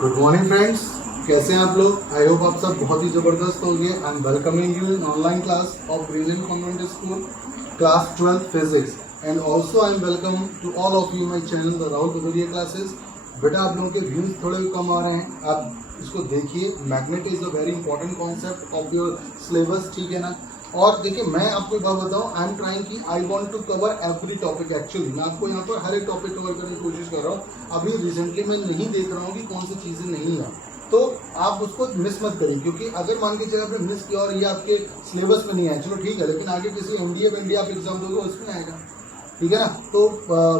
Good morning friends, कैसे हैं आप लोग। आई होप आप सब बहुत ही ज़बरदस्त होंगे। I am welcoming you in online class of brilliant convent school class 12 physics and also I am welcome to all of you my channel the Rahul Bhadauria classes. बेटा आप लोगों के व्यूज़ थोड़े कम आ रहे हैं, आप इसको देखिए। Magnet is a very important concept of your syllabus, ठीक है ना। और देखिए मैं आपको एक बात बताऊं, आई एम ट्राइंग कि I want to cover every topic. Actually मैं आपको यहाँ पर हर एक टॉपिक कवर करने की कोशिश कर रहा हूँ। अभी रिसेंटली मैं नहीं देख रहा हूँ कि कौन सी चीज़ें नहीं है, तो आप उसको मिस मत करिए, क्योंकि अगर मान के चले आपने मिस किया और ये आपके सिलेबस में नहीं आया, चलो ठीक है, लेकिन आगे किसी एनडीए आप एग्जाम दोगे उसमें आएगा, ठीक है ना। तो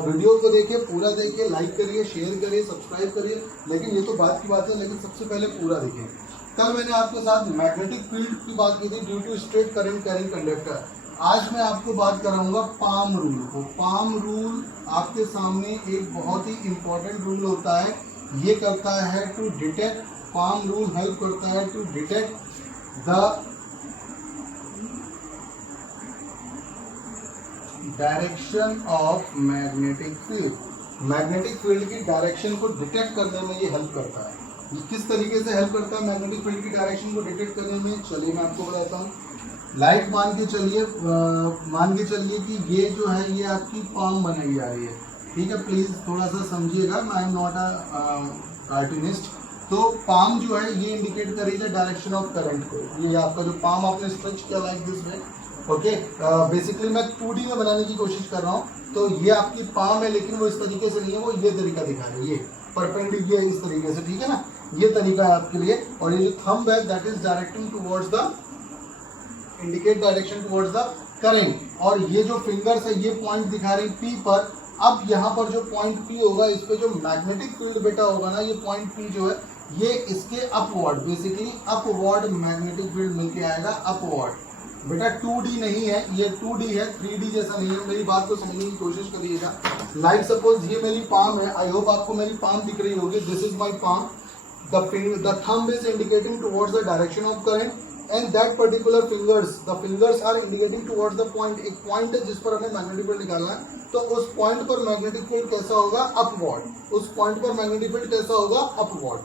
वीडियो को देखिए, पूरा देखिए, लाइक करिए, शेयर करिए, सब्सक्राइब करिए। लेकिन ये तो बात की बात है, लेकिन सबसे पहले पूरा देखिए। कल मैंने आपके साथ मैग्नेटिक फील्ड की बात की थी due to straight current carrying conductor. आज मैं आपको बात कराऊंगा पाम रूल को। पाम रूल आपके सामने एक बहुत ही इंपॉर्टेंट रूल होता है। ये करता है to detect, palm rule help करता है to detect the direction of magnetic field. Magnetic field की डायरेक्शन को डिटेक्ट करने में ये हेल्प करता है। ये किस तरीके से हेल्प करता है मैग्नेटिक फील्ड की डायरेक्शन को डिटेक्ट करने में, चलिए मैं आपको बताता हूँ। लाइट मान के चलिए कि ये जो है ये आपकी पाम बनाई जा रही है, ठीक है। प्लीज़ थोड़ा सा समझिएगा, I am not a cartoonist. तो पाम जो है ये इंडिकेट करेगी डायरेक्शन ऑफ करंट को। ये आपका जो पाम आपने स्ट्रेच किया like this way, okay. Basically मैं 2D में बनाने की कोशिश कर रहा हूँ। तो ये आपकी पाम है, लेकिन वो इस तरीके से नहीं है, वो ये तरीका दिखा रही है, ये परपेंडिकुलर इस तरीके से, ठीक है ना। ये तरीका है आपके लिए। और ये जो थंब है that is directing towards the indicate direction towards the current. और ये जो फिंगर्स है ये पॉइंट दिखा रही P पर। अब यहाँ पर जो पॉइंट P होगा, इस पे जो मैग्नेटिक फील्ड बेटा होगा ना, ये पॉइंट P जो है ये इसके upward, basically upward magnetic field मिलके आएगा, अपवर्ड। बेटा 2D नहीं है, ये 2D है, 3D जैसा नहीं है। मेरी बात को समझने की कोशिश करिएगा। लाइक सपोज ये मेरी पाम है, आई होप आपको मेरी पाम दिख रही होगी। This is my palm, the thumb is indicating towards the direction of current and that particular the fingers are indicating towards the point। एक पॉइंट है जिस पर हमें मैग्नेटिक फील्ड निकालना है, तो उस पॉइंट पर मैग्नेटिक फील्ड कैसा होगा, अपवर्ड। उस पॉइंट पर मैग्नेटिक फील्ड कैसा होगा, अपवर्ड।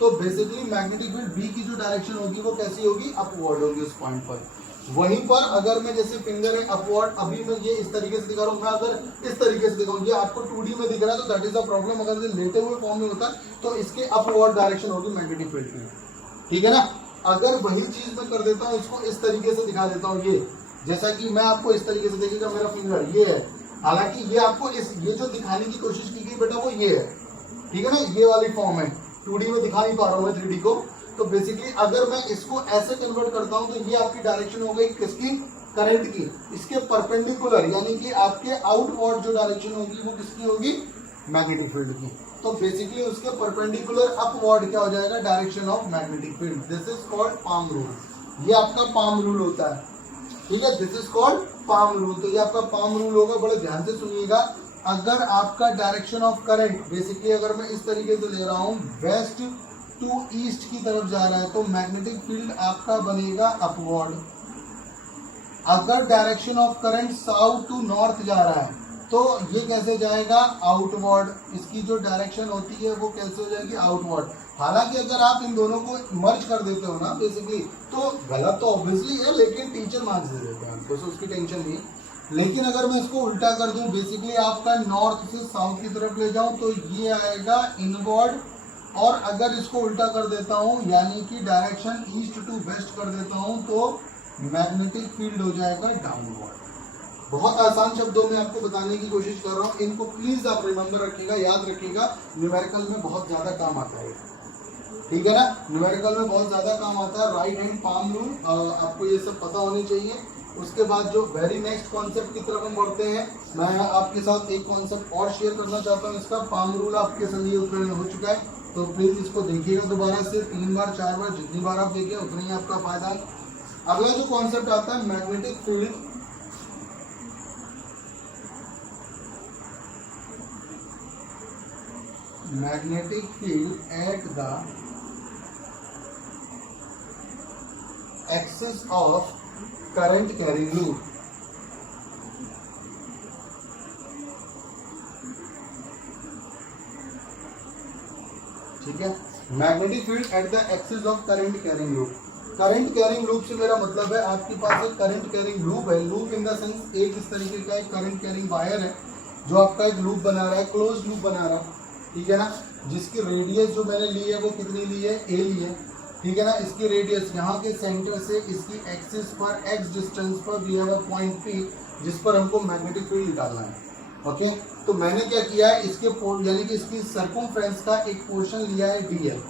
तो बेसिकली मैग्नेटिक फील्ड बी की जो डायरेक्शन होगी वो कैसी होगी, अपवर्ड होगी उस पॉइंट पर। वहीं पर अगर मैं जैसे फिंगर है अपवर्ड, अभी मैं ये इस तरीके से दिखा रहा हूँ, मैं अगर इस तरीके से दिखाऊँ, ये आपको 2D में दिख रहा है तो दैट इज द प्रॉब्लम। अगर ये लेटे हुए फॉर्म में होता तो इसके अपवर्ड डायरेक्शन होगी मैग्नेटिक फील्ड की, ठीक है ना। अगर वही चीज मैं कर देता हूँ, इसको इस तरीके से दिखा देता हूँ, ये जैसा कि मैं आपको इस तरीके से देखिएगा, मेरा फिंगर ये है, हालांकि ये आपको ये जो दिखाने की कोशिश की गई बेटा वो ये है, ठीक है ना। ये वाली फॉर्म है, 2D में दिखा नहीं पा रहा हूँ मैं 3D को। तो बेसिकली अगर मैं इसको ऐसे कन्वर्ट करता हूं, तो ये आपकी डायरेक्शन हो गई किसकी, करंट की। इसके परपेंडिकुलर यानी कि आपके आउटवर्ड जो डायरेक्शन होगी वो किसकी होगी, मैग्नेटिक फील्ड की। तो बेसिकली उसके परपेंडिकुलर अपवर्ड क्या हो जाएगा, direction of magnetic field. This is called palm rule. ये आपका पाम रूल होता है, ठीक है। This is called palm rule. तो ये आपका पाम रूल होगा, बड़े ध्यान से सुनिएगा। अगर आपका डायरेक्शन ऑफ करंट बेसिकली अगर मैं इस तरीके से ले रहा हूं, वेस्ट टू ईस्ट की तरफ जा रहा है, तो मैग्नेटिक फील्ड आपका बनेगा अपवर्ड। अगर direction of current south to north जा रहा है, तो ये कैसे जाएगा, आउटवर्ड। इसकी जो डायरेक्शन होती है वो कैसे हो जाएगी, आउटवर्ड। हालांकि अगर आप इन दोनों को मर्ज कर देते हो ना बेसिकली, तो गलत तो ऑब्वियसली है, लेकिन टीचर मार्क्स दे देते हैं आपको, तो उसकी टेंशन नहीं। लेकिन अगर मैं इसको उल्टा कर दूं, बेसिकली आपका नॉर्थ से साउथ की तरफ ले जाऊं, तो ये आएगा इनवर्ड। और अगर इसको उल्टा कर देता हूं, यानी कि डायरेक्शन ईस्ट टू वेस्ट कर देता हूं, तो मैग्नेटिक फील्ड हो जाएगा डाउनवर्ड। बहुत आसान शब्दों में आपको बताने की कोशिश कर रहा हूं, इनको प्लीज आप रिमेंबर रखिएगा, याद रखिएगा। न्यूमेरिकल में बहुत ज्यादा काम आता है, ठीक है ना। न्यूमेरिकल में बहुत ज्यादा काम आता है। राइट हैंड पाम रूल आपको ये सब पता होने चाहिए। उसके बाद जो वेरी नेक्स्ट कॉन्सेप्ट की तरफ हम बढ़ते हैं, मैं आपके साथ एक कॉन्सेप्ट और शेयर करना चाहता हूँ। इसका पाम रूल आपके समझिए हो चुका है, तो प्लीज इसको देखिएगा दोबारा से 3 बार 4 बार, जितनी बार आप देखिए उतना ही आपका फायदा है। अगला जो कॉन्सेप्ट आता है magnetic field, magnetic field at the axis of current carrying loop. ठीक है। Magnetic field at the axis of current carrying loop. Current carrying loop से मेरा मतलब है आपके पास एक करंट कैरिंग लूप है, लूप इन द सेंस एक इस तरीके का एक करंट कैरिंग वायर है जो आपका एक लूप बना रहा है, क्लोज लूप बना रहा है, ठीक है ना, जिसकी रेडियस जो मैंने ली है वो कितनी ली है, a ली है, ठीक है ना। इसकी रेडियस यहाँ के सेंटर से इसकी एक्सिस पर x डिस्टेंस पर दिया हुआ पॉइंट P जिस पर हमको मैग्नेटिक फील्ड निकालना है, ओके। तो मैंने क्या किया है, इसके यानी कि इसकी सर्कमफ्रेंस का एक पोर्शन लिया है dl,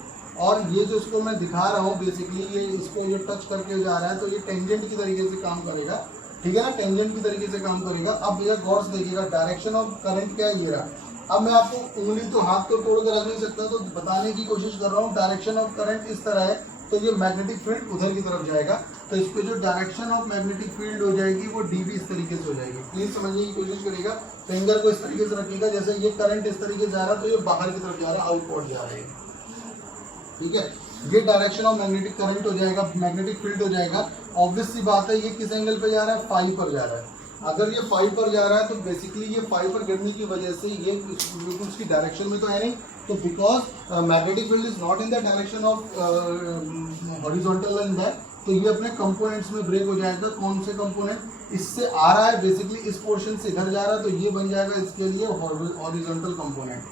और ये जो इसको मैं दिखा रहा हूँ बेसिकली ये इसको ये टच करके जा रहा है, तो ये टेंजेंट की तरीके से काम करेगा, ठीक है ना, टेंजेंट की तरीके से काम करेगा। अब भैया गौर से देखिएगा, डायरेक्शन ऑफ करंट क्या है, ये रहा। अब मैं आपको उंगली तो हाथ को तोड़ कर रख नहीं सकता, तो बताने की कोशिश कर रहा हूँ। डायरेक्शन ऑफ करंट इस तरह है, तो ये मैग्नेटिक फील्ड उधर की तरफ जाएगा, तो इस पे जो डायरेक्शन ऑफ मैग्नेटिक फील्ड हो जाएगी वो dB इस तरीके से हो जाएगी। प्लीज समझने की कोशिश करिएगा, फिंगर को इस तरीके से रखिएगा, जैसे ये करंट इस तरीके से जा रहा है तो ये बाहर की तरफ जा रहा है, आउटवर्ड जा रहा है, ठीक है। ये डायरेक्शन ऑफ मैग्नेटिक करंट हो जाएगा, मैग्नेटिक फील्ड हो जाएगा। ऑब्वियस सी बात है, ये किस एंगल पे जा रहा है, फाई पर जा रहा है। अगर ये फाई पर जा रहा है तो बेसिकली ये फाई पर गिरने की वजह से ये बिल्कुल उसकी डायरेक्शन में तो है नहीं, तो because magnetic field is not in the direction of horizontal line that, तो ये अपने कंपोनेंट्स में ब्रेक हो जाएगा। कौन से कंपोनेंट, इससे आ रहा है बेसिकली इस पोर्शन से इधर जा रहा है, तो ये बन जाएगा इसके लिए हॉरिजॉन्टल कंपोनेंट,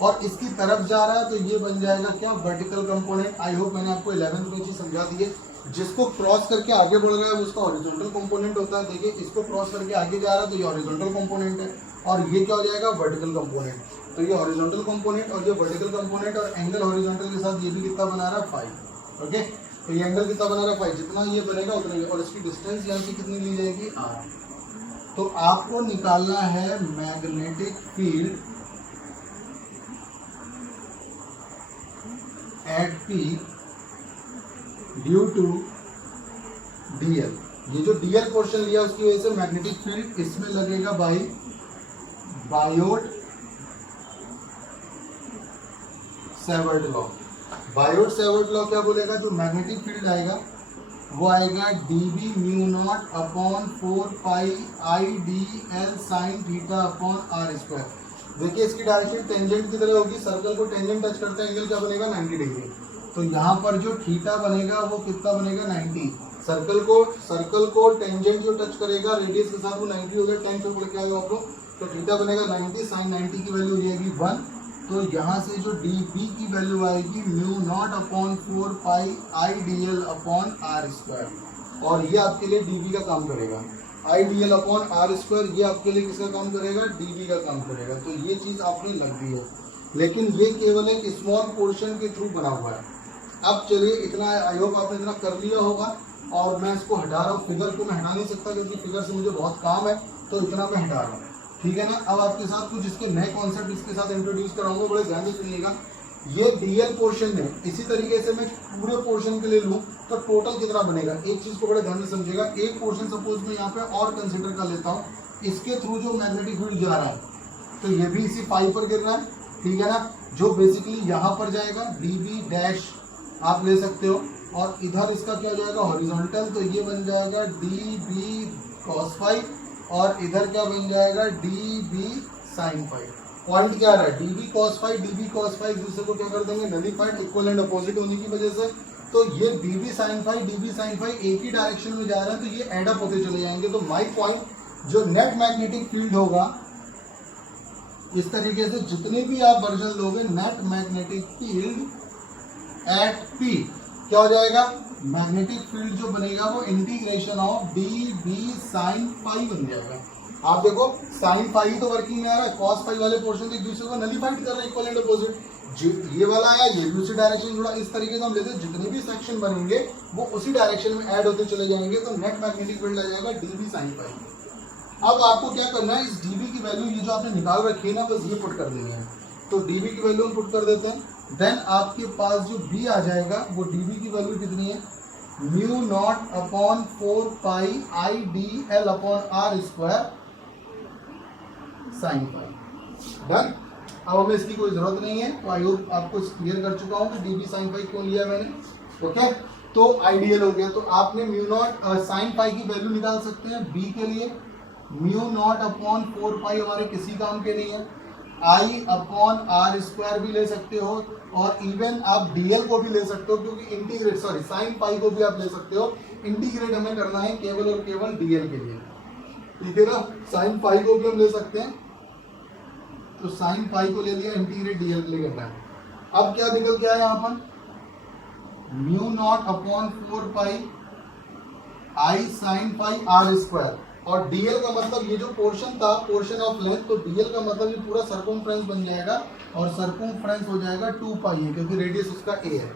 और इसकी तरफ जा रहा है तो ये बन जाएगा क्या, वर्टिकल कंपोनेंट। आई होप मैंने आपको 11th में चीज समझा दी है। जिसको क्रॉस करके आगे बढ़ रहा है उसका हॉरिजॉन्टल कंपोनेंट होता है। देखिए इसको क्रॉस करके आगे जा रहा है तो ये हॉरिजॉन्टल कंपोनेंट है, और ये क्या हो जाएगा, वर्टिकल कंपोनेंट। तो ये हॉरिजॉन्टल कंपोनेंट और ये वर्टिकल कंपोनेंट, और एंगल हॉरिजॉन्टल के साथ ये भी कितना बना रहा है, फाई, ओके। तो ये एंगल कितना बना रहा है, फाई, जितना ये बनेगा उतना ही, और इसकी डिस्टेंस यहाँ से कितनी ली जाएगी, r। तो आपको निकालना है magnetic field at P due to dl। ये जो dl पोर्शन लिया उसकी वजह से मैग्नेटिक फील्ड इसमें लगेगा by Biot Savart law. Biot Savart law क्या बोलेगा, जो मैग्नेटिक फील्ड आएगा वो आएगा dB mu naught upon 4 pi IDL sine theta upon r square. देखिए इसकी डायरेक्शन टेंजेंट की तरह होगी, सर्कल को टेंजेंट टच करता है, एंगल क्या बनेगा, 90 डिग्री। तो यहाँ पर जो थीटा बनेगा वो कितना बनेगा, 90। सर्कल को टेंजेंट जो टच करेगा रेडियस के साथ वो 90 हो गया, 10 पे पढ़ के आएगा आप लोग, तो थीटा बनेगा 90, साइन 90 की वैल्यू हो जाएगी 1। तो यहाँ से जो dB की वैल्यू आएगी mu naught upon 4 pi IDL upon r square, और ये आपके लिए dB का काम करेगा। IDL अपॉन r स्क्वायर ये आपके लिए किसका काम करेगा, dB का काम करेगा। तो ये चीज़ आपने लग दी है, लेकिन ये केवल एक स्मॉल पोर्शन के थ्रू बना हुआ है। अब चलिए इतना, आई होप आपने इतना कर लिया होगा, और मैं इसको हटा रहा हूँ। फिगर को मैं हटा नहीं सकता क्योंकि फिगर से मुझे बहुत काम है, तो इतना मैं हटा रहा हूँ, ठीक है ना। अब आपके साथ कुछ इसके नए कॉन्सेप्ट इसके साथ इंट्रोड्यूस कराऊंगा, बड़े ध्यान से सुनिएगा। ये डीएल पोर्शन है, इसी तरीके से मैं पूरे पोर्शन के लिए लूँ तो टोटल कितना बनेगा, एक चीज़ को बड़े ध्यान से समझिएगा। एक पोर्शन सपोज मैं यहाँ पे और कंसिडर कर लेता हूँ, इसके थ्रू जो मैग्नेटिक फील्ड जा रहा है तो ये भी इसी फाई पर गिर रहा है, ठीक है ना, जो बेसिकली यहाँ पर जाएगा dB डैश आप ले सकते हो, और इधर इसका क्या हो जाएगा, हॉरिजॉन्टल, तो ये बन जाएगा dB cos फाई, और इधर क्या बन जाएगा dB sin फाई। पॉइंट क्या रहा है, dB cos फाई एक दूसरे को क्या कर देंगे, नलीफाइड, इक्वल एंड अपोजिट होने की वजह से। तो ये dB sin फाई एक ही डायरेक्शन में जा रहा है, तो ये एड अप होते चले जाएंगे। तो माई पॉइंट, जो नेट मैग्नेटिक फील्ड होगा इस तरीके से जितने भी आप वर्जन लोगे, net magnetic field at P क्या हो जाएगा, मैग्नेटिक फील्ड जो बनेगा वो integration of dB sin phi बन जाएगा। आप देखो sin फाई तो वर्किंग में आ रहा है, cos फाई वाले पोर्शन एक दूसरे को नलीफाइड कर रहे हैं, इक्वल एंड अपोजिट। ये वाला आया, ये भी उसी डायरेक्शन जुड़ा, इस तरीके से हम लेते हैं, जितने भी सेक्शन बनेंगे वो उसी डायरेक्शन में ऐड होते चले जाएंगे, तो नेट मैग्नेटिक फील्ड आ जाएगा dB sin फाई। अब आपको क्या करना है, इस dB की वैल्यू ये जो आपने निकाल रखी है ना, बस ये पुट कर देनी है। तो dB की वैल्यू हम पुट कर देते हैं, देन आपके पास जो B आ जाएगा वो dB की वैल्यू कितनी है, mu naught upon 4 pi IDL upon r square sine phi. Done. अब हमें इसकी कोई जरूरत नहीं है, तो आई होप आपको क्लियर कर चुका हूँ कि dB साइन फाई क्यों लिया मैंने। ओके, तो आइडियल हो गया। तो आपने म्यू नॉट साइन फाई की वैल्यू निकाल सकते हैं B के लिए, म्यू नॉट अपॉन 4 पाई हमारे किसी काम के नहीं है, आई अपॉन आर स्क्वायर भी ले सकते हो, और इवन आप डीएल को भी ले सकते हो, क्योंकि इंटीग्रेट साइन पाई को भी आप ले सकते हो। इंटीग्रेट हमें करना है केवल और केवल डीएल के लिए, ठीक है ना। साइन पाई को भी हम ले सकते हैं, तो साइन पाई को ले लिया, इंटीग्रेट डीएल के लिए करना है। अब क्या निकल के आया यहाँ पर, mu naught upon 4 pi I sine pi R square, और डीएल का मतलब ये जो पोर्शन था, पोर्शन ऑफ लेंथ, तो डीएल का मतलब ये पूरा सर्कमफ्रेंस बन जाएगा, और सर्कमफ्रेंस हो जाएगा 2 पाई है, क्योंकि रेडियस उसका ए है।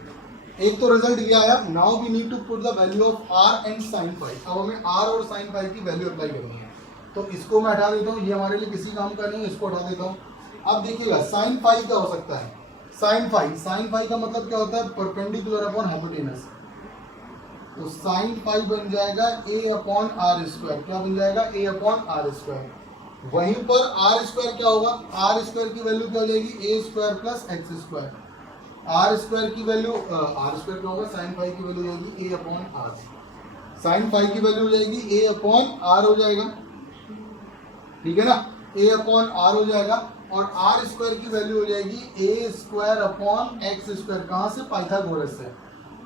एक तो रिजल्ट ये आया। Now we need to put the value of R and sine pi. अब हमें आर और साइन पाई की वैल्यू अप्लाई करनी है, तो इसको मैं हटा देता हूँ, ये हमारे लिए किसी काम का नहीं है, इसको हटा देता हूँ। अब देखिएगा साइन पाई क्या हो सकता है, साइन पाई का मतलब क्या होता है, परपेंडिकुलर अपॉन हाइपोटेनस, तो साइन पाई बन जाएगा ए अपॉन आर स्क्वायर। क्या बन जाएगा, ए अपॉन आर स्क्वायर। वहीं पर आर स्क्वायर क्या होगा, आर स्क्वायर की वैल्यू क्या हो जाएगी, A square plus X square. R square की वैल्यू, आर स्क्वायर क्या होगा, साइन पाई की वैल्यू हो जाएगी A upon R. Sine pi की वैल्यू हो जाएगी ए अपॉन आर हो जाएगा, ठीक है ना, ए अपॉन आर हो जाएगा। और आर स्क्वायर की वैल्यू हो जाएगी A square upon x square. कहाँ से, पाइथागोरस से।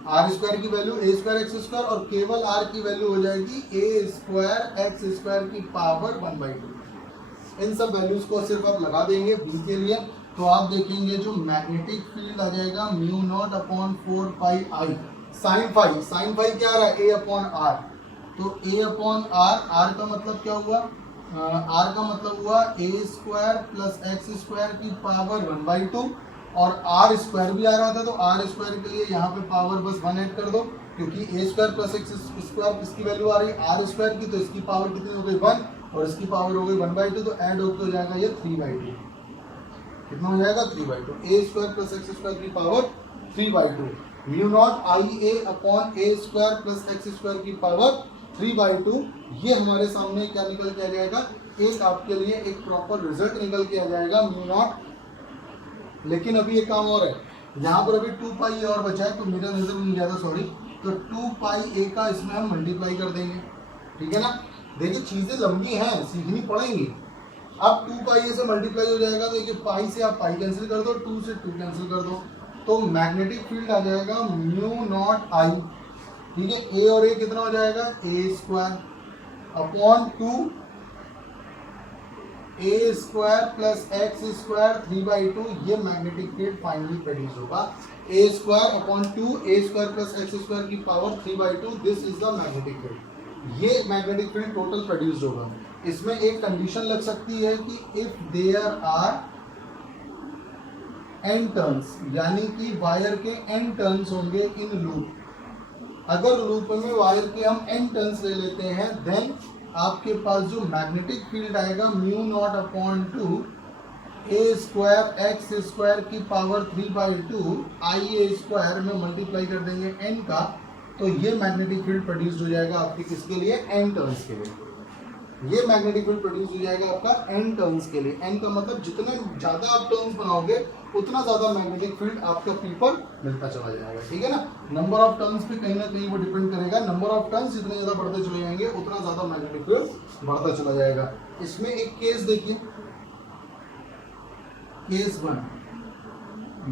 आर स्क्वायर की वैल्यू ए स्क्वायर एक्स स्क्वायर, और केवल आर की वैल्यू हो जाएगी ए स्क्वायर एक्स स्क्वायर की पावर 1/2। इन सब वैल्यूज को सिर्फ आप लगा देंगे बी के लिए, तो आप देखेंगे जो मैग्नेटिक फील्ड आ जाएगा mu naught upon 4 pi I sine phi क्या आ रहा है, ए अपॉन आर। तो ए अपॉन आर, आर का मतलब क्या हुआ, आर का मतलब हुआ ए स्क्वायर प्लस एक्स स्क्वायर की पावर 1/2, और आर स्क्वायर भी आ रहा था, तो आर स्क्वायर के लिए यहाँ पे पावर बस 1 ऐड कर दो, क्योंकि ए स्क्वायर प्लस एक्स स्क्वायर किसकी वैल्यू आ रही है, आर स्क्वायर की, तो इसकी पावर कितनी हो गई 1, और इसकी पावर हो गई 1/2, तो ऐड होकर हो जाएगा ये 3/2। कितना हो जाएगा, 3/2। ए स्क्वायर प्लस एक्स स्क्वायर की पावर 3/2, म्यू नॉट आई ए अपॉन ए स्क्वायर प्लस एक्स स्क्वायर की पावर 3/2। ये हमारे सामने क्या निकल के आ जाएगा, एक आपके लिए एक प्रॉपर रिजल्ट निकल के आ जाएगा म्यू नॉट। लेकिन अभी एक काम और है, यहाँ पर अभी 2 पाई और बचा है, तो मेरा नजर नहीं जाता, सॉरी, तो 2 पाई ए का इसमें हम मल्टीप्लाई कर देंगे, ठीक है ना। देखिए चीजें लंबी हैं, सीखनी पड़ेंगी। अब 2 पाई ए से मल्टीप्लाई हो जाएगा, तो देखिए पाई से आप पाई कैंसिल कर दो, 2 से 2 कैंसिल कर दो, तो मैग्नेटिक फील्ड आ जाएगा म्यू नॉट आई, ठीक है। ए और ए कितना हो जाएगा, A square upon 2 A square plus X square 3/2। ये मैग्नेटिक फील्ड फाइनली प्रोड्यूस होगा, A square upon 2 A square plus X square की power 3/2। This is the magnetic field. ये मैग्नेटिक फील्ड टोटल प्रोड्यूस होगा। इसमें एक कंडीशन लग सकती है कि if there are N turns, यानी कि वायर के एन टर्न्स होंगे इन लूप। अगर लूप में वायर के हम एन टर्न्स ले लेते हैं, देन आपके पास जो मैग्नेटिक फील्ड आएगा mu naught upon 2 A square x square की पावर 3/2 आई ए स्क्वायर में मल्टीप्लाई कर देंगे एन का, तो ये मैग्नेटिक फील्ड प्रोड्यूस हो जाएगा आपके किसके लिए, एन टर्न्स के लिए। ये मैग्नेटिक फील्ड प्रोड्यूस हो जाएगा आपका एन टर्न्स के लिए। एन का मतलब जितने ज़्यादा आप टर्न्स बनाओगे उतना ज़्यादा मैग्नेटिक फील्ड आपका पी पर मिलता चला जाएगा, ठीक है ना। नंबर ऑफ टर्न्स पे कहीं ना कहीं वो डिपेंड करेगा। नंबर ऑफ टर्न्स जितने ज़्यादा बढ़ते चले जाएंगे उतना ज़्यादा मैग्नेटिक फील्ड बढ़ता चला जाएगा। इसमें एक केस देखिए, case 1,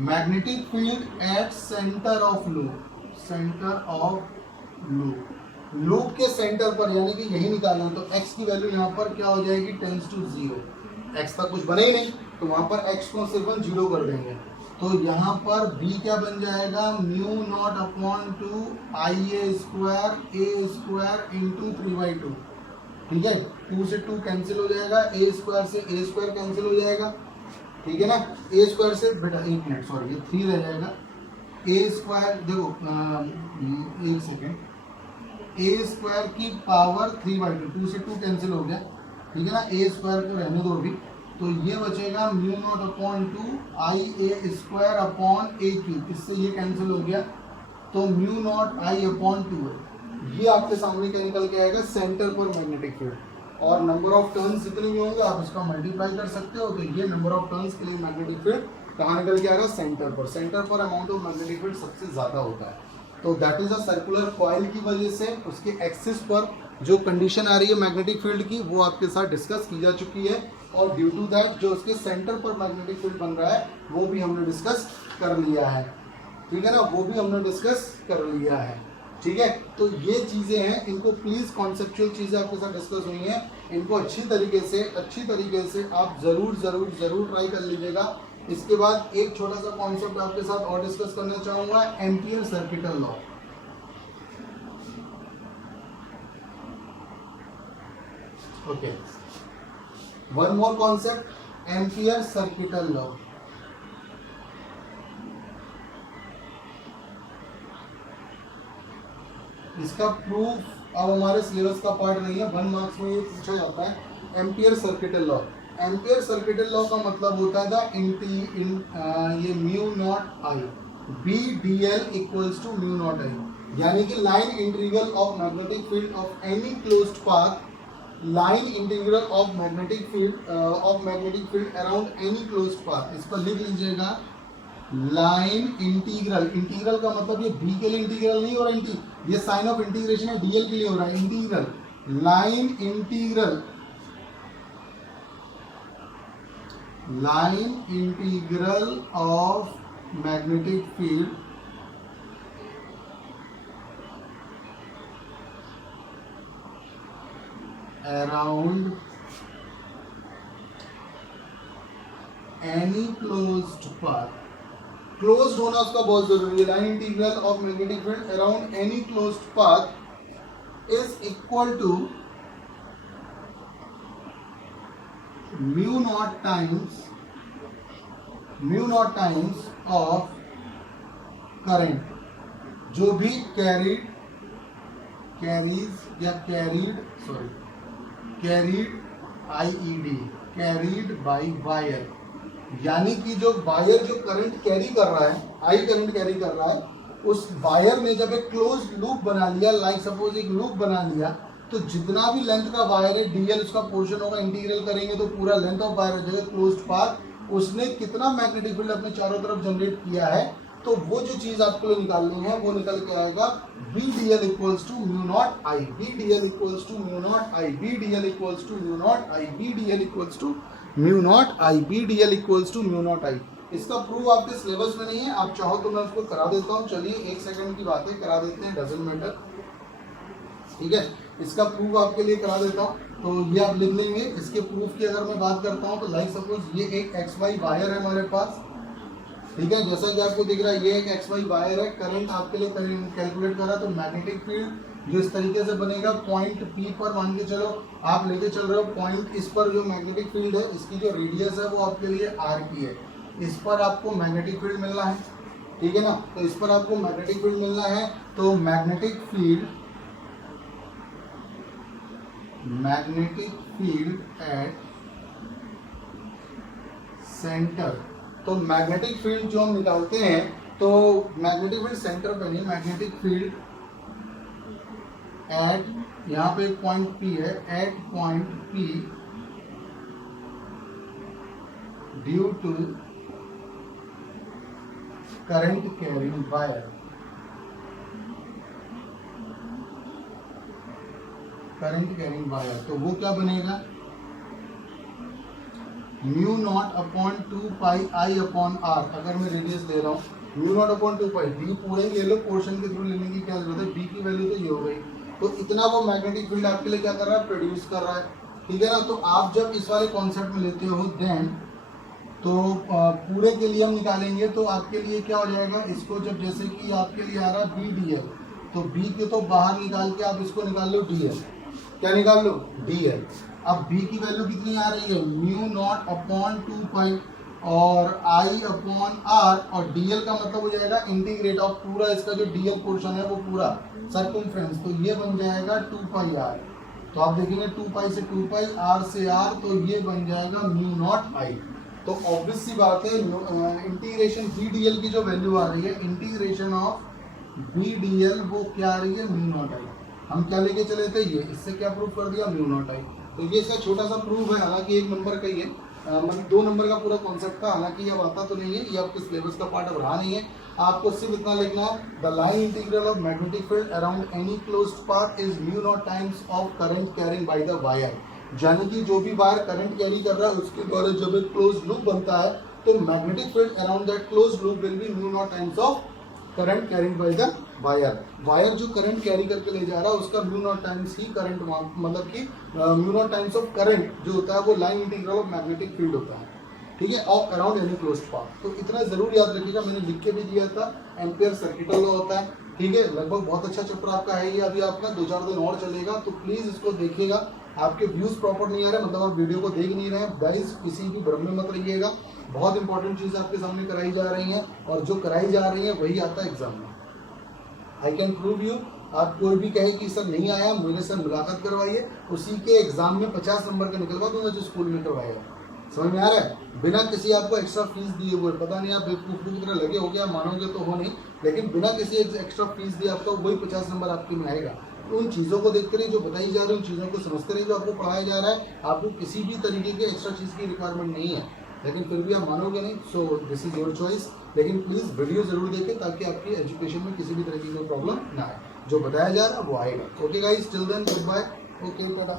magnetic field at centre of loop, centre of loop, loop के सेंटर पर, यानी कि यही निकालना है, तो x की वैल्यू यहाँ पर क्या हो जाएगी, टेंस टू 0। x तक कुछ बने ही नहीं, तो वहाँ पर x को सिर्फ 0 कर देंगे, तो यहाँ पर b क्या बन जाएगा, म्यू नॉट अपॉन 2 आई ए स्क्वायर इंटू 3/2, ठीक है। 2 से 2 कैंसिल हो जाएगा, ए स्क्वायर से ए स्क्वायर कैंसिल हो जाएगा, ठीक है ना। ए स्क्वायर से बेटा 1 मिनट, सॉरी, ये 3 रह जाएगा। ए स्क्वायर देखो, 1 सेकेंड, ए स्क्वायर की पावर 3/2, 2 से 2 कैंसिल हो गया, ठीक है ना। ए स्क्वायर को रहने दो अभी, तो ये बचेगा म्यू नॉट अपॉन 2 आई ए स्क्वायर अपॉन ए क्यूब, इससे ये कैंसिल हो गया, तो म्यू नॉट आई अपॉन 2। ये आपके सामने क्या निकल के आएगा, सेंटर पर मैग्नेटिक फील्ड। और नंबर ऑफ टर्न्स जितने भी होंगे आप इसका मल्टीप्लाई कर सकते हो, तो ये नंबर ऑफ टर्न्स के लिए मैग्नेटिक फील्ड कहाँ निकल के आएगा, सेंटर पर। सेंटर पर अमाउंट ऑफ मैग्नेटिक फील्ड सबसे ज़्यादा होता है, तो that is a circular coil की वजह से उसके एक्सिस पर जो कंडीशन आ रही है मैग्नेटिक फील्ड की, वो आपके साथ डिस्कस की जा चुकी है। और ड्यू टू दैट जो उसके सेंटर पर मैग्नेटिक फील्ड बन रहा है वो भी हमने डिस्कस कर लिया है, ठीक है ना, वो भी हमने डिस्कस कर लिया है, ठीक है। तो ये चीज़ें हैं, इनको प्लीज़ कॉन्सेप्चुअल चीज़ें आपके साथ डिस्कस हुई हैं, इनको अच्छी तरीके से आप ज़रूर ट्राई कर लीजिएगा। इसके बाद एक छोटा सा कॉन्सेप्ट आपके साथ और डिस्कस करना चाहूँगा, ampere circuital law. Okay, one more concept, ampere circuital law. इसका प्रूफ अब हमारे सिलेबस का पार्ट नहीं है, 1 मार्क्स में ये पूछा जाता है। Ampere circuital law, Ampere circuital law का मतलब होता है ये mu naught I, B D L equals to mu naught I, यानी कि line integral of magnetic field of any closed path, line integral of magnetic field around any closed path. इसको लिख लीजिएगा, लाइन इंटीग्रल, इंटीग्रल का मतलब ये B के लिए इंटीग्रल नहीं हो रहा, ये साइन ऑफ इंटीग्रेशन है डीएल के लिए हो रहा है, integral, line integral of magnetic field around any closed path. Closed होना उसका बहुत जरूरी है। Line integral of magnetic field around any closed path is equal to mu naught times of current, जो भी कैरीड आईईडी, कैरीड बाई वायर, यानी कि जो वायर जो करंट कैरी कर रहा है, आई करंट कैरी कर रहा है, उस वायर ने जब एक क्लोज लूप बना लिया, लाइक सपोज एक लूप बना लिया, तो जितना भी लेंथ का वायर है डीएल उसका पोर्शन होगा, इंटीग्रल करेंगे तो पूरा लेंथ ऑफ वायर हो जाएगा क्लोज्ड पाथ। उसने कितना मैग्नेटिक फील्ड अपने चारों तरफ जनरेट किया है, तो वो जो चीज आपको निकालनी है वो निकल के आएगा B D L equals to mu naught I, B D L equals to mu naught I, B D L equals to mu naught I, B D L equals to mu naught I, B D L equals to mu naught I. इसका proof आपके syllabus में नहीं है, आप चाहो तो मैं उसको करा देता हूँ, चलिए 1 सेकंड की बात है, करा देते हैं, डजंट मैटर, ठीक है। इसका प्रूफ आपके लिए करा देता हूँ, तो ये आप लिख लेंगे। इसके प्रूफ की अगर मैं बात करता हूँ तो लाइक सपोज ये एक एक्स वाई वायर है हमारे पास, ठीक है, जैसा कि आपको दिख रहा है ये एक एक्स वाई वायर है, करंट आपके लिए कैलकुलेट करा, तो मैग्नेटिक फील्ड जो इस तरीके से बनेगा, पॉइंट पी पर मान के चलो आप लेके चल रहे हो, पॉइंट इस पर जो मैग्नेटिक फील्ड है इसकी जो रेडियस है वो आपके लिए आर की है, इस पर आपको मैग्नेटिक फील्ड मिलना है, ठीक है ना, तो इस पर आपको मैग्नेटिक फील्ड मिलना है, तो मैग्नेटिक फील्ड एट सेंटर, तो मैग्नेटिक फील्ड जो हम निकालते हैं, तो मैग्नेटिक फील्ड सेंटर पे नहीं, मैग्नेटिक फील्ड एट, यहाँ पे एक पॉइंट पी है, at point P due to current carrying wire, तो वो क्या बनेगा, mu naught upon 2 pi I upon R. अगर मैं रेडियस ले रहा हूँ mu naught upon 2 pi, B पूरे ले लो, पोर्शन के थ्रू लेने की क्या जरूरत है, बी की वैल्यू तो ये हो गई, तो इतना वो मैग्नेटिक फील्ड आपके लिए क्या कर रहा है, प्रोड्यूस कर रहा है, ठीक है ना। तो आप जब इस वाले कॉन्सेप्ट में लेते हो देन तो पूरे के लिए हम निकालेंगे, तो आपके लिए क्या हो जाएगा, इसको जब जैसे कि आपके लिए आ रहा है बी डी एल, तो बी के तो बाहर निकाल के आप इसको निकाल लो डी एल, क्या निकाल लो, डी एल। अब बी की वैल्यू कितनी आ रही है, म्यू नॉट अपॉन 2 पाई और आई अपॉन आर, और डीएल का मतलब हो जाएगा इंटीग्रेट ऑफ पूरा इसका जो डीएल पोर्शन है वो पूरा सर्कमफ्रेंस, तो ये बन जाएगा 2 पाई आर, तो आप देखेंगे 2 पाई से 2 पाई, आर से आर, तो ये बन जाएगा म्यू नॉट आई। तो ऑब्वियस सी बात है इंटीग्रेशन बी डी एल की जो वैल्यू आ रही है, integration of B D L वो क्या आ रही है, म्यू नॉट आई। हम क्या लेके चले थे, ये इससे क्या प्रूफ कर दिया, म्यू नॉट आई। तो ये इसका छोटा सा प्रूफ है, हालांकि 1 नंबर का ही है, 2 नंबर का पूरा कॉन्सेप्ट था, हालांकि ये आता तो नहीं है, ये आपके सिलेबस का पार्ट अब रहा नहीं है। आपको सिर्फ इतना लिखना है, the line integral of magnetic field around any closed path is mu naught times of current carrying by the wire. यानी कि जो भी वायर करंट कैरी कर रहा है उसके द्वारा जब एक क्लोज लूप बनता है तो magnetic field around that close loop will be mu naught times of current carried by the wire. Wire जो करंट कैरी करके ले जा रहा है उसका म्यू नॉट टाइम्स ही करंट, मतलब कि mu naught times of current जो होता है वो line integral of magnetic field होता है, ठीक है, of around any closed path. तो इतना जरूर याद रखिएगा, मैंने लिख के भी दिया था, एम्पियर सर्किटल लॉ होता है, ठीक है। लगभग बहुत अच्छा चैप्टर आपका है ये, अभी आपका 2-4 दिन और चलेगा, तो प्लीज इसको देखिएगा। आपके व्यूज प्रॉपर नहीं आ रहे, मतलब आप वीडियो को देख नहीं रहे हैं, गाइस किसी भी भ्रम में मत रहिएगा। बहुत इंपॉर्टेंट चीज आपके सामने कराई जा रही है, और जो कराई जा रही है वही आता है एग्जाम में। I can prove you. आप कोई भी कहे कि सर नहीं आया, मेरे से मुलाकात करवाइए, उसी के एग्जाम में 50 नंबर का निकलवा दूंगा जो स्कूल में करवाएगा। समझ में आ रहा है? बिना किसी आपको एक्स्ट्रा फीस दिए हुए, पता नहीं आप बेवकूफ़ी की तरह लगे हो क्या, मानोगे तो हो नहीं, लेकिन बिना किसी एक्स्ट्रा फीस दिए आपका वही 50 नंबर आपके में आएगा। तो उन चीज़ों को देखते रहिए जो बताई जा रही है, उन चीज़ों को समझते रहिए जो आपको पढ़ाया जा रहा है। आपको किसी भी तरीके के एक्स्ट्रा चीज़ की रिक्वायरमेंट नहीं है, लेकिन फिर भी आप मानोगे नहीं, so this is your choice. लेकिन प्लीज़ वीडियो जरूर देखें ताकि आपकी एजुकेशन में किसी भी तरह की कोई प्रॉब्लम ना आए। जो बताया जा रहा है वो आएगा। Okay guys, till then goodbye. Okay Tata.